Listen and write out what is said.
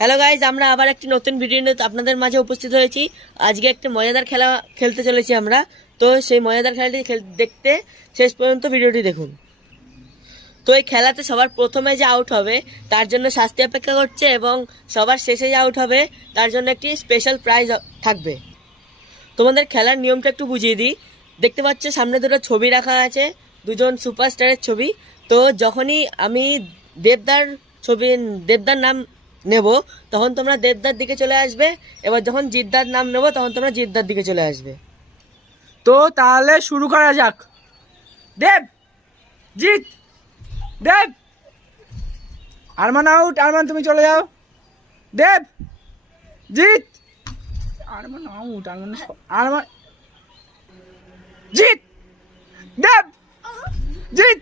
Hello guys, আমরা আবার একটি নতুন ভিডিও নিয়ে আপনাদের মাঝে উপস্থিত হয়েছি। আজকে একটি মজাদার খেলা খেলতে চলেছি আমরা। তো সেই মজাদার খেলাটি দেখতে শেষ পর্যন্ত ভিডিওটি দেখুন। তো এই খেলাতে সবার প্রথমে যে আউট হবে তার জন্য শাস্তি অপেক্ষা করছে, এবং সবার শেষে যে আউট হবে তার জন্য একটি স্পেশাল প্রাইজ থাকবে। তোমাদের খেলার নিয়মটা একটু বুঝিয়ে দিই। দেখতে পাচ্ছ সামনে দুটো ছবি রাখা আছে, দুজন সুপারস্টারের ছবি। তো যখনই আমি দেবদার নাম নেব তখন তোমরা দেবদার দিকে চলে আসবে। এবার যখন জিদ্দার নাম নেব তখন তোমরা জিদ্দার দিকে চলে আসবে। তো তাহলে শুরু করা যাক। দেব, জিত, দেব। আরমান আউট। আরমান তুমি চলে যাও। দেব, জিত। আরমান আউট। আরমান, জিত, দেব, জিত।